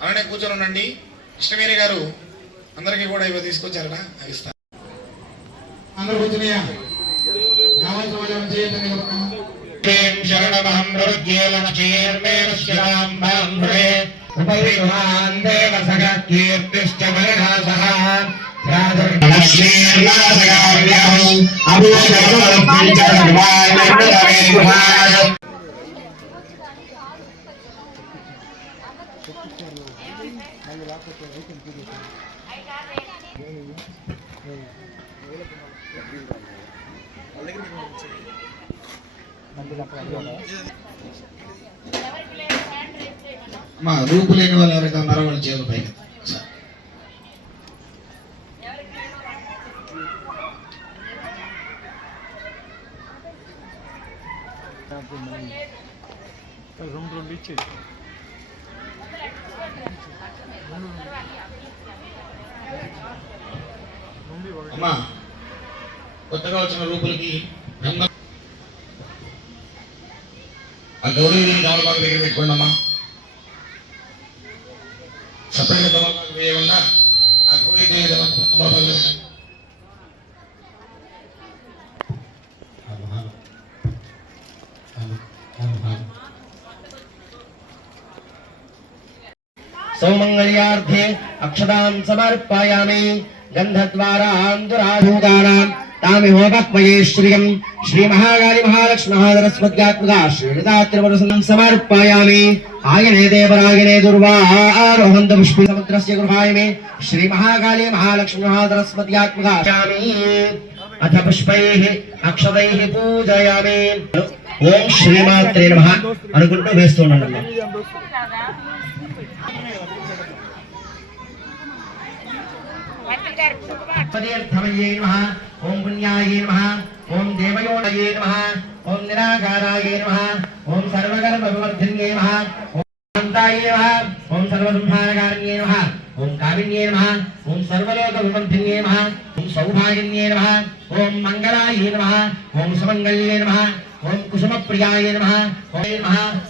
అలానే కూర్చొని ఉండండి. కృష్ణవేణి గారు అందరికీ కూడా ఇవి తీసుకొచ్చారట, అవి ఇస్తారు. అందరూ కూర్చున్నాయా? శరణమహం మా రూపు లేని వాళ్ళు ఎవరైతే ఉన్నారో వాళ్ళ చేతుల పైన అమ్మా కొత్తగా వచ్చిన రూపులకి ఆ గౌరీ దమలపాక దగ్గర పెట్టుకోండి అమ్మా. సపరేట్గా దమలపాక వేయకుండా ఆ గౌరీ దమలపాక सौमंगल्यार्थे अक्षतां समर्पयामि गन्धद्वारान्तराभूतानां तामिहोपक्वये श्रियं श्रीमहाकाली महालक्ष्मी महासरस्वत्यात्मका श्रीलतात्रिपुरसं समर्पयामि आयने देवरागिने दुर्वारोहन्त पुष्पे समुद्रस्य गृहायमे श्रीमहाकाली महालक्ष्मी महासरस्वत्यात्मका अथ पुष्पैः अक्षतैः पूजयामि ओम श्रीमात्रे नमः अनुకుంటూ వేస్తున్నాను. पदेर्थमये नमः ओम पुण्याये नमः ओम देवयोनये नमः ओम निराकाराये नमः ओम सर्वकर्मविवर्धिन्ये नमः ओम शान्ताये नमः ओम सर्वसंहारकारिण्ये नमः ओम कामिन्ये नमः ओम सर्वलोकविवर्धिन्ये नमः ओम सौभागिन्ये नमः ओम मंगलाये नमः ओम सुमंगल्ये नमः ओम कुसुमप्रियाय नमः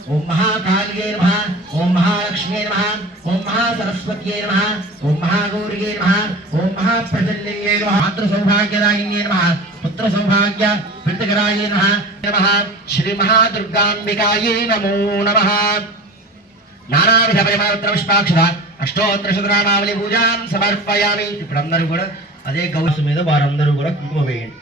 ओम महाकाल्ये नमः ओम महालक्ष्म्ये नमः ओम महासरस्वत्यै नमः ओम महागौर्यै नमः ओम महाप्रजल्यै नमः मातृसौभाग्यदायिन्यै नमः पुत्रसौभाग्य वृत्तिकराय नमः श्री महादुर्गाम्बिकायै नमो नमः नानाविध परिमళ పుష్పాక్షర అష్టోత్తర శతనామావళి పూజాం సమర్పయామి. ఇప్పుడందరూ కూడా అదే గౌసు మీద వారందరూ కూడా కుంకుమ వేయండి.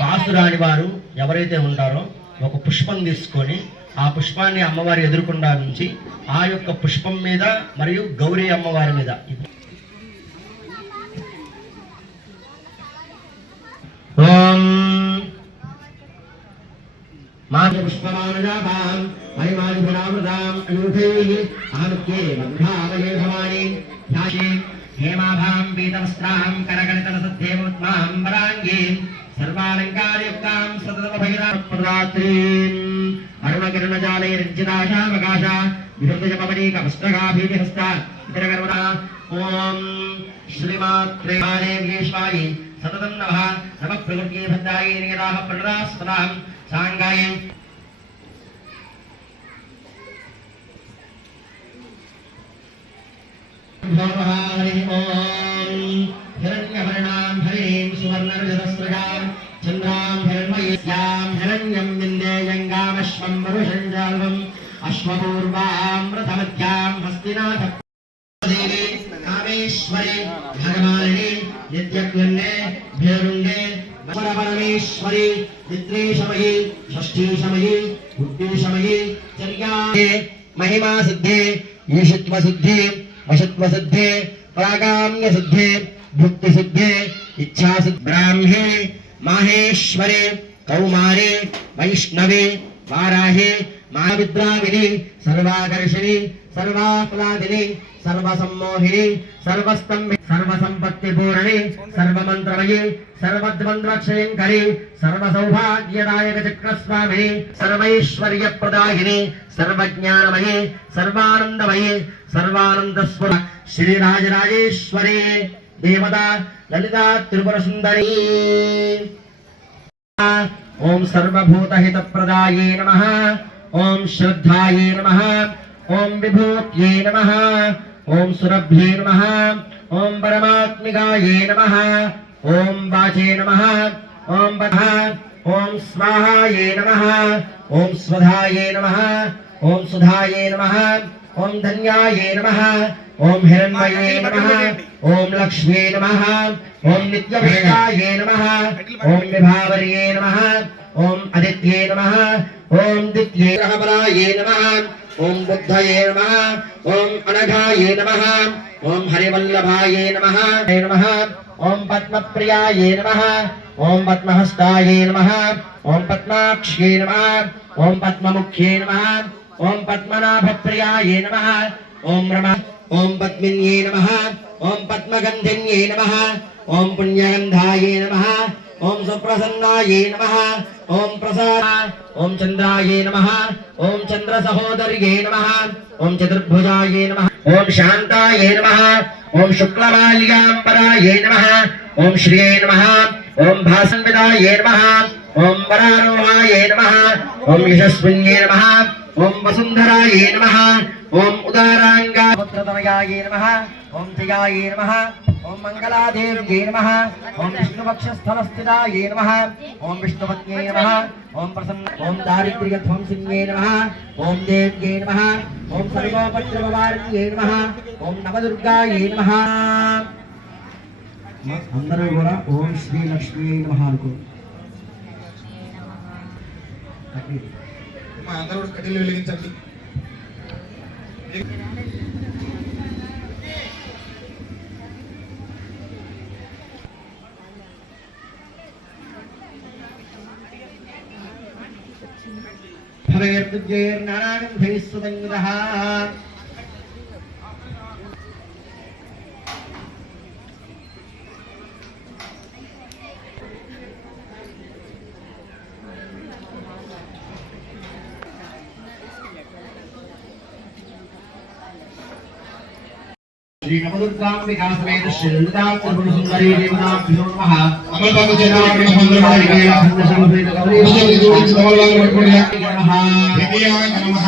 కాసు రాని వారు ఎవరైతే ఉంటారో ఒక పుష్పం తీసుకొని ఆ పుష్పాన్ని అమ్మవారి ఎదురుకుండా నుంచి ఆ యొక్క పుష్పం మీద మరియు గౌరీ అమ్మవారి మీద ఓం మాఘ పుష్పమానజాభాం హరిమాదిభరామృతాం అనూఠైః ఆనుక్తే మధ్యావయే భవాని ధ్యాయే హేమాభాం పీతవస్త్రాం కరకలితలసద్ధేమోత్మాం వరాంగీం सर्वालंकारयुक्तां सततमभगिरात्रीं अरुणकिरणजालैर्जिदाशामकाशा विहृतजपमणिकवस्त्रगाभीतिहस्ता इतरकर्मणा ॐ श्रीमात्रे देवीश्वायै सततं नमः नमः प्रकृत्यै भद्रायै नियताः प्रणरास्पदां साङ्गायै हरि ॐ हिरण्यवर्णां हरिं सुवर्णरजतस्रजां चन्द्रां हिरण्मयीस्यां हिरण्यं विन्देयङ्गामश्वं वरुषञ्जाल्वम् अश्वपूर्वां रथमध्यां हस्तिनाथदेवी कामेश्वरी भगवालिनी नित्यज्ञे भेरुण्डे परमेश्वरी नित्रेशमयी षष्ठीशमयी बुद्धिशमयी चर्याये महिमा सिद्धे ईशित्व सिद्धि वशत्व सिद्धे प्राकाम्य सिद्धे भुक्ति सिद्धे इच्छा सिद्धि ब्राह्मे माहेश्वरे कौमारे वैष्णवे वाराहे महाविद्राविनी सर्वाकर्षिणी सर्वाप्लादिनी सर्वसम्मोहिनी सर्वस्तम्भि सर्वसम्पत्तिपूर्णे सर्वमन्त्रमयी सर्वद्वन्द्वक्षयङ्करी सर्वसौभाग्यदायक चक्रस्वामिनी सर्वैश्वर्यप्रदायिनी सर्वज्ञानमयी सर्वानन्दमयी सर्वानन्दस्वरूप श्रीराजराजेश्वरी देवता ललिता त्रिपुरसुन्दरी ओम सर्वभूतहितप्रदाये नमः ओम श्रद्धाये नमः ओम विभूत्ये नमः ओम सुरभ्ये नमः ओम परमात्मिकाये नमः ओम वाचे नमः ओम वधः ओम स्वाहाये नमः ओम स्वधाये नमः ओम सुधाये नमः ओम धन्याये नमः ओम हिरण्मये नमः ओम लक्ष्मी नमः ओम नित्यविष्टाये नमः ओम विभावर्ये नमः ओम आदित्ये नमः ओम द्वितीये ग्रहबलाये नमः ओम बुद्धये नमः ओम अनघाये नमः ओम हरिवल्लभाये नमः ओम पद्मप्रियाये नमः ओम पद्महस्ताये नमः ओम पद्माक्ष्ये नमः ओम पद्ममुख्ये नमः ओम पद्मनाभप्रियाये नमः ओम रमा ओम पद्मिन्ये नमः ओम पद्मगन्धिन्ये नमः ओम पुण्यगन्धाये नमः ओम सुप्रसन्नाये नमः ओम प्रसाद ओम चन्द्राये नमः ओम चन्द्रसहोदर्ये नमः ओम चतुर्भुजाये नमः ओम शान्ताये नमः ओम शुक्लमाल्याम्बराये नमः ओम श्रिये नमः ओम भासन्विताये नमः ओम वरारोहाये नमः ओम यशस्विन्ये नमः ओम वसुन्धराये नमः ओम उदारांगा पुत्रतनयाये नमः ओम जयाये नमः ओम मंगलादेव्ये नमः ओम विष्णुवक्षस्थलस्थिताये नमः ओम विष्णुपत्न्ये नमः ओम प्रसन्न ओम दारिद्र्यध्वंसिन्ये नमः ओम देव्ये नमः ओम सर्वोपद्रववारिण्ये नमः ओम नवदुर्गाये नमः అందరూ కూడా ఓం శ్రీ లక్ష్మీ నమః అనుకో మా అందరూ కూడా కట్టెలు వెలిగించండి. భవేర్నారాయణైస్తుదంగః श्री नवदुर्गां विकासमेत श्रीललिता त्रिपुरसुन्दरी देवताभ्यो नमः అమలపాకు చేతవాడిన మంత్రమాలికే దమలాలు పట్టుకోండి. ద్వితీయాయ నమః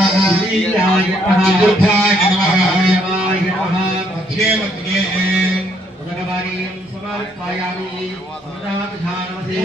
చతుర్థాయ నమః మధ్యే మధ్యే భగవానీం సమార్పయామి సదాభిధానమసే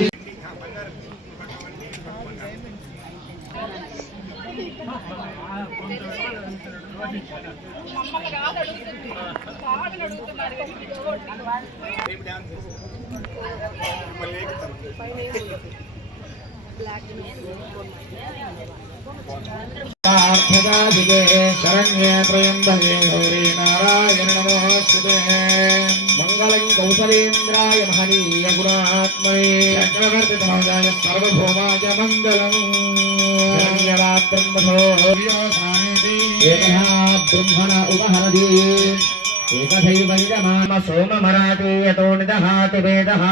శరణ్యే త్రయంబకే గౌరీ నారాయణ నమోస్తుతే మంగళం కౌసలేంద్రాయ మహనీయ గుణాత్మనే చక్రవర్తి తనోజాయ సర్వభౌమాయ మంగళం బ్రహ్మణో ఏకః బ్రహ్మణ ఉపహరతి ఏకథైవ యజమాన సోమమరాతే యతో నిదహాతి వేదః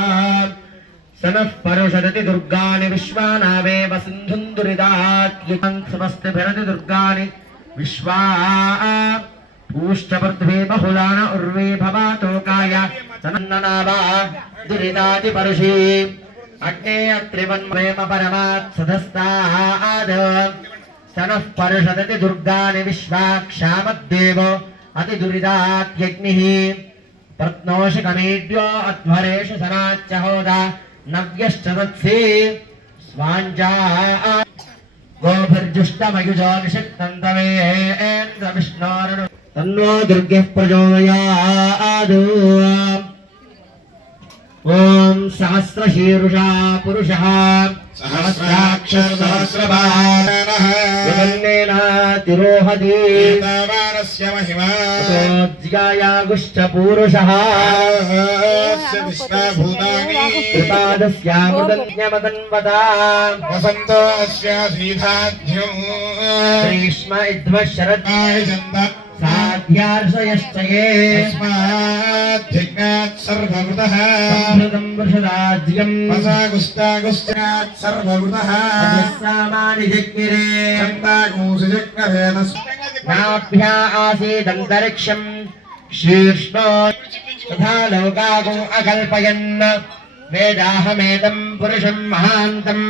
సనః పరుషదతి దుర్గాని విశ్వానావేవ సింధుం దురితాత్యుతాన్ సమస్తభిరతి దుర్గాని విశ్వా పూష్టపృథ్వీ బహుళాన ఉర్వీ భవాతోకాయ సనన్ననావా దురితాతి పరుషీ అగ్నే అత్రివన్మేమ పరమాత్ సదస్తాద్ సనః పరుషదతి దుర్గాని విశ్వాక్షామద్దేవో అతి దురితాత్యగ్నిః ప్రత్నోషకమేడ్యో అధ్వరేషు సనాచ్చహోద నవ్యశ్చ తత్సే స్వాంజా గోభిర్జుష్టమయుజో నిషక్తం తమేంద్ర విష్ణోరుడు తన్నో దుర్గః ప్రచోదయాద్ ఓం సహస్రశీర్షా పురుషః సహస్రాక్షర సహస్రపాణః విమన్నేన తిరోహతి ఏతావానస్య మహిమా జ్యాయాగుశ్చ పూరుషః అస్య విశ్వభూతాని కృతాదస్యామృతన్యమదన్వత వసంతో అస్య శ్రీధాధ్యం గ్రీష్మ ఇధ్వ శరద్ ఆయజంత साध्यार्षयश्चये तस्माद्धिज्ञात् सर्ववृतः संभृतं वृषराज्यं वसागुस्तागुस्त्यात् सर्ववृतः सामानि जग्गिरे चन्दागूसि जग्गरे नाभ्या आसीदन्तरिक्षं शीर्ष्णो तथा लोकागो अकल्पयन् वेदाहमेदं पुरुषं महान्तम्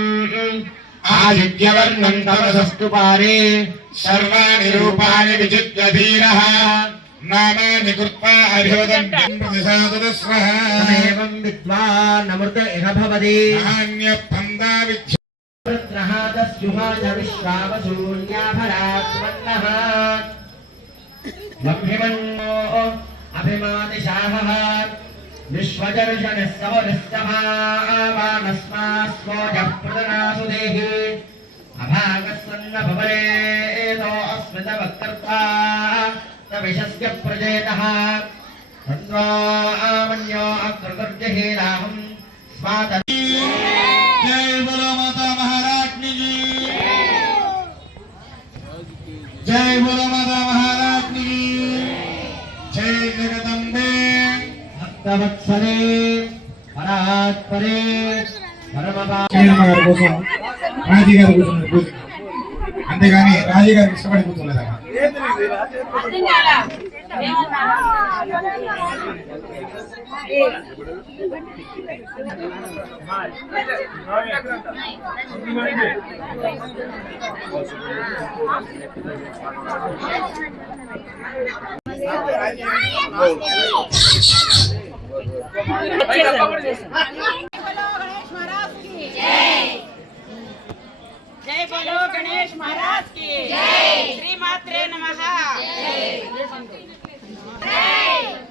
आदित्यवर्णं तमसस्तु पारे सर्वाणि रूपाणि विचित्य धीरः नामानि कृत्वा अभिवदन्त्यं प्रतिसादतस्रः तमेवं विद्वान् अमृत इह भवति नान्यपन्दा रुद्रहादस्युहाच विश्वावशून्याभरात्मन्नः लभ्यमन्नो अभिमानिशाहः विश्वदर्शनः समरस्तभावानस्मास्मोजः प्रदनासुदेहि अभागस्सन्नभवरेतो अस्मृतवत्कर्ता तविशस्य प्रजेतः तन्वा आमन्यो अकृतर्जहीनाहं स्वात जय बोलो माता महारानी की जय बोलो माता महारानी की जय जगदम्बे भक्तवत्सले परात्परे परमभा గారి కోసం రాజీ గారి కోసం పూజ అంతేగాని రాజీ గారికి ఇష్టపడి కూర్చోలేదా जय बोलो गणेश महाराज की जय श्री मात्रे नमः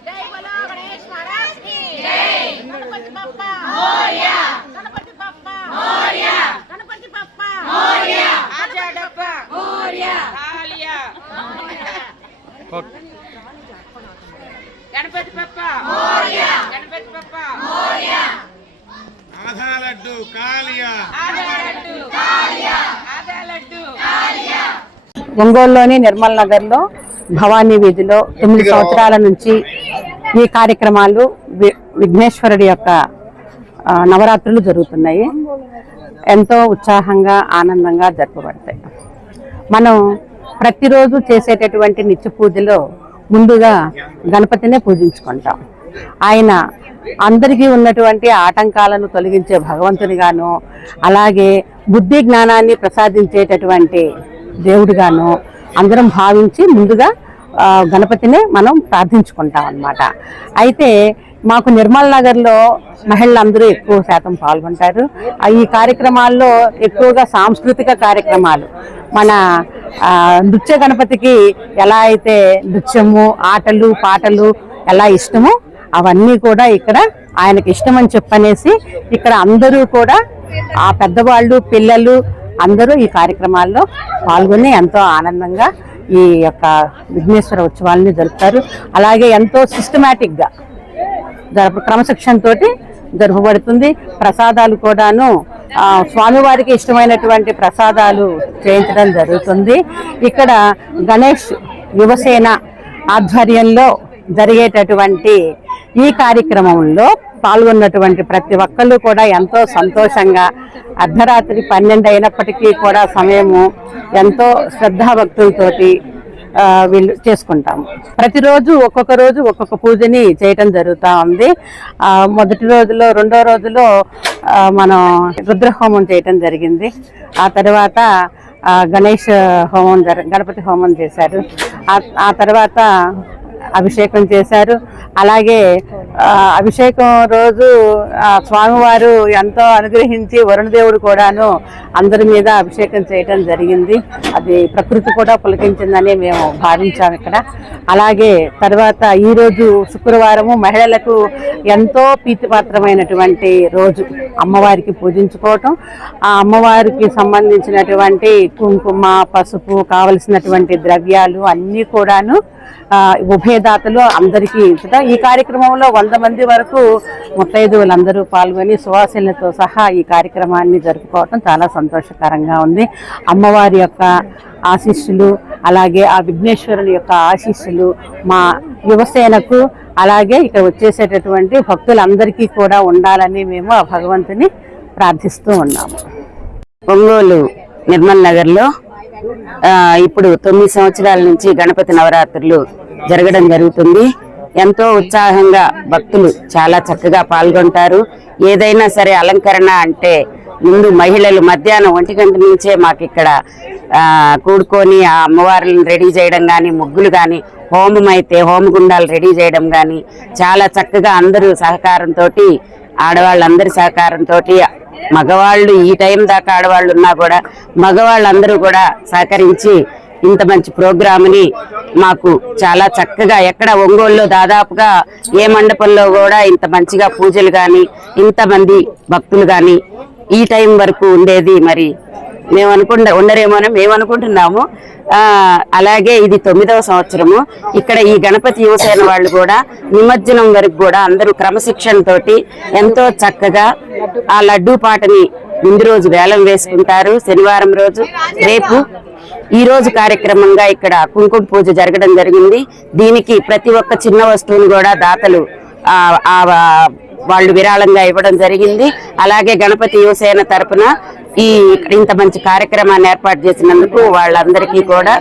जय बोलो गणेश महाराज की जय गणपति बप्पा मोरया गणपति बप्पा मोरया गणपति बप्पा मोरया आजा डब्बा मोरया तालिया गणपति बप्पा मोरया गणपति बप्पा मोरया ఆధా లడ్డు కాలియా ఒంగోలులోని నిర్మల్ నగర్లో భవానీ వీధిలో 9 సంవత్సరాల నుంచి ఈ కార్యక్రమాలు విఘ్నేశ్వరుడి యొక్క నవరాత్రులు జరుగుతున్నాయి. ఎంతో ఉత్సాహంగా ఆనందంగా జరపబడతాయి. మనం ప్రతిరోజు చేసేటటువంటి నిత్య పూజలో ముందుగా గణపతినే పూజించుకుంటాం. ఆయన అందరికీ ఉన్నటువంటి ఆటంకాలను తొలగించే భగవంతునిగాను, అలాగే బుద్ధి జ్ఞానాన్ని ప్రసాదించేటటువంటి దేవుడిగాను అందరం భావించి ముందుగా గణపతినే మనం ప్రార్థించుకుంటాం అన్నమాట. అయితే మాకు నిర్మల్ నగర్లో మహిళలందరూ ఎక్కువ శాతం పాల్గొంటారు. ఈ కార్యక్రమాల్లో ఎక్కువగా సాంస్కృతిక కార్యక్రమాలు, మన నృత్య గణపతికి ఎలా అయితే నృత్యము, ఆటలు, పాటలు ఎలా ఇష్టమో అవన్నీ కూడా ఇక్కడ ఆయనకి ఇష్టమని చెప్పనేసి ఇక్కడ అందరూ కూడా ఆ పెద్దవాళ్ళు, పిల్లలు అందరూ ఈ కార్యక్రమాల్లో పాల్గొని ఎంతో ఆనందంగా ఈ యొక్క విఘ్నేశ్వర ఉత్సవాలని జరుపుతారు. అలాగే ఎంతో సిస్టమేటిక్గా క్రమశిక్షణ తోటి జరపబడుతుంది. ప్రసాదాలు కూడాను స్వామివారికి ఇష్టమైనటువంటి ప్రసాదాలు చేయించడం జరుగుతుంది. ఇక్కడ గణేష్ యువసేన ఆధ్వర్యంలో జరిగేటటువంటి ఈ కార్యక్రమంలో పాల్గొన్నటువంటి ప్రతి ఒక్కళ్ళు కూడా ఎంతో సంతోషంగా అర్ధరాత్రి 12 అయినప్పటికీ కూడా సమయము ఎంతో శ్రద్ధాభక్తులతోటి వీళ్ళు చేసుకుంటాము. ప్రతిరోజు ఒక్కొక్క రోజు ఒక్కొక్క పూజని చేయటం జరుగుతూ ఉంది. మొదటి రోజులో, రెండో రోజులో మనం రుద్రహోమం చేయటం జరిగింది. ఆ తర్వాత గణేష్ హోమం గణపతి హోమం చేశారు. ఆ తర్వాత అభిషేకం చేశారు. అలాగే అభిషేకం రోజు స్వామివారు ఎంతో అనుగ్రహించి వరుణదేవుడు కూడాను అందరి మీద అభిషేకం చేయటం జరిగింది. అది ప్రకృతి కూడా పులకించిందని మేము భావించాము ఇక్కడ. అలాగే తర్వాత ఈరోజు శుక్రవారము మహిళలకు ఎంతో ప్రీతిపాత్రమైనటువంటి రోజు. అమ్మవారికి పూజించుకోవటం, ఆ అమ్మవారికి సంబంధించినటువంటి కుంకుమ, పసుపు, కావలసినటువంటి ద్రవ్యాలు అన్నీ కూడాను ఉభయదాతలు అందరికీ ఇచ్చట. ఈ కార్యక్రమంలో 100 మంది వరకు ముత్తైదువులందరూ పాల్గొని సువాసనలతో సహా ఈ కార్యక్రమాన్ని జరుపుకోవటం చాలా సంతోషకరంగా ఉంది. అమ్మవారి యొక్క ఆశీస్సులు, అలాగే ఆ విఘ్నేశ్వరుని యొక్క ఆశీస్సులు మా యువసేనకు అలాగే ఇక్కడ వచ్చేసేటటువంటి భక్తులందరికీ కూడా ఉండాలని మేము ఆ భగవంతుని ప్రార్థిస్తూ ఉన్నాము. ఒంగోలు నిర్మల్ నగర్లో ఇప్పుడు 9 సంవత్సరాల నుంచి గణపతి నవరాత్రులు జరగడం జరుగుతుంది. ఎంతో ఉత్సాహంగా భక్తులు చాలా చక్కగా పాల్గొంటారు. ఏదైనా సరే అలంకరణ అంటే ముందు మహిళలు మధ్యాహ్నం 1 గంట నుంచే మాకు ఇక్కడ కూడుకొని ఆ అమ్మవార్లను రెడీ చేయడం కానీ, ముగ్గులు కానీ, హోమం అయితే హోమగుండాలు రెడీ చేయడం కానీ చాలా చక్కగా అందరూ సహకారంతో, ఆడవాళ్ళందరి సహకారంతో, మగవాళ్ళు ఈ టైం దాకా ఆడవాళ్ళు ఉన్నా కూడా మగవాళ్ళందరూ కూడా సహకరించి ఇంత మంచి ప్రోగ్రామ్ని మాకు చాలా చక్కగా ఎక్కడ ఒంగోలులో దాదాపుగా ఏ మండపంలో కూడా ఇంత మంచిగా పూజలు కానీ ఇంతమంది భక్తులు కానీ ఈ టైం వరకు ఉండేది మరి మేము ఉండరేమోనని మేము అనుకుంటున్నాము. అలాగే ఇది 9వ సంవత్సరము. ఇక్కడ ఈ గణపతి యువసేన వాళ్ళు కూడా నిమజ్జనం వరకు కూడా అందరూ క్రమశిక్షణ తోటి ఎంతో చక్కగా ఆ లడ్డూ పాటని ముందు రోజు వేలం వేసుకుంటారు. శనివారం రోజు రేపు ఈ రోజు కార్యక్రమంగా ఇక్కడ కుంకుమ పూజ జరగడం జరిగింది. దీనికి ప్రతి ఒక్క చిన్న వస్తువును కూడా దాతలు వాళ్ళు విరాళంగా ఇవ్వడం జరిగింది. అలాగే గణపతి యువసేన తరపున ఇంత మంచి కార్యక్రమాన్ని ఏర్పాటు చేసినందుకు వాళ్ళందరికీ కూడా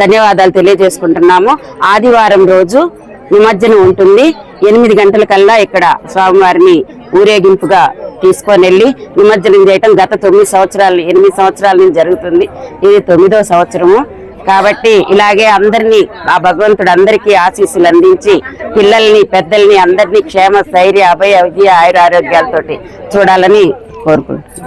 ధన్యవాదాలు తెలియజేసుకుంటున్నాము. ఆదివారం రోజు నిమజ్జనం ఉంటుంది. 8 గంటలకల్లా ఇక్కడ స్వామివారిని ఊరేగింపుగా తీసుకొని వెళ్ళి నిమజ్జనం చేయటం గత 8 సంవత్సరాల నుంచి జరుగుతుంది. ఇది 9వ సంవత్సరము. కాబట్టి ఇలాగే అందరినీ ఆ భగవంతుడు అందరికీ ఆశీస్సులు అందించి పిల్లల్ని పెద్దల్ని అందరినీ క్షేమ స్థైర్య అభయ విజయ ఆయుర ఆరోగ్యాలతోటి చూడాలని కోరుకుంటున్నాను.